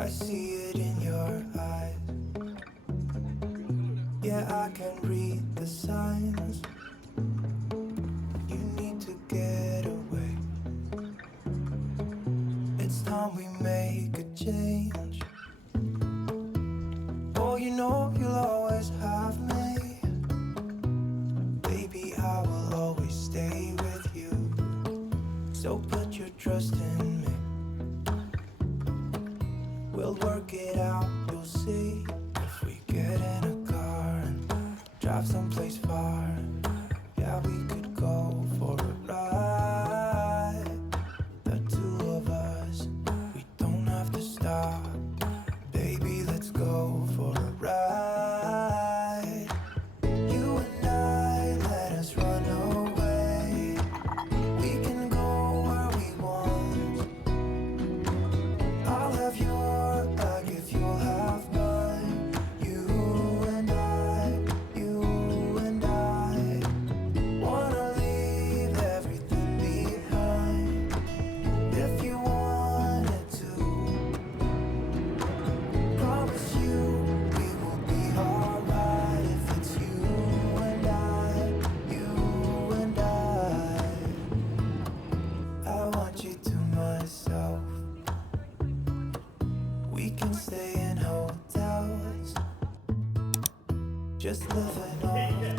I see it in your eyes. Yeah, I can read the signs. You need to get away. It's time we make a change. Oh, you know you'll always have me. Baby, I will always stay with you. So put your trust in me. We'll work it out, you'll see. If we get in a car and drive someplace far, yeah, we could go for a ride. The two of us, we don't have to stop. Baby, let's go for a ride. You and I, let us run away. We can go where we want. I'll have your bag if you'll have mine. You and I wanna leave everything behind. If you wanted to, promise you we will be alright. If it's you and I want you to myself. We can stay in hotels, just living off the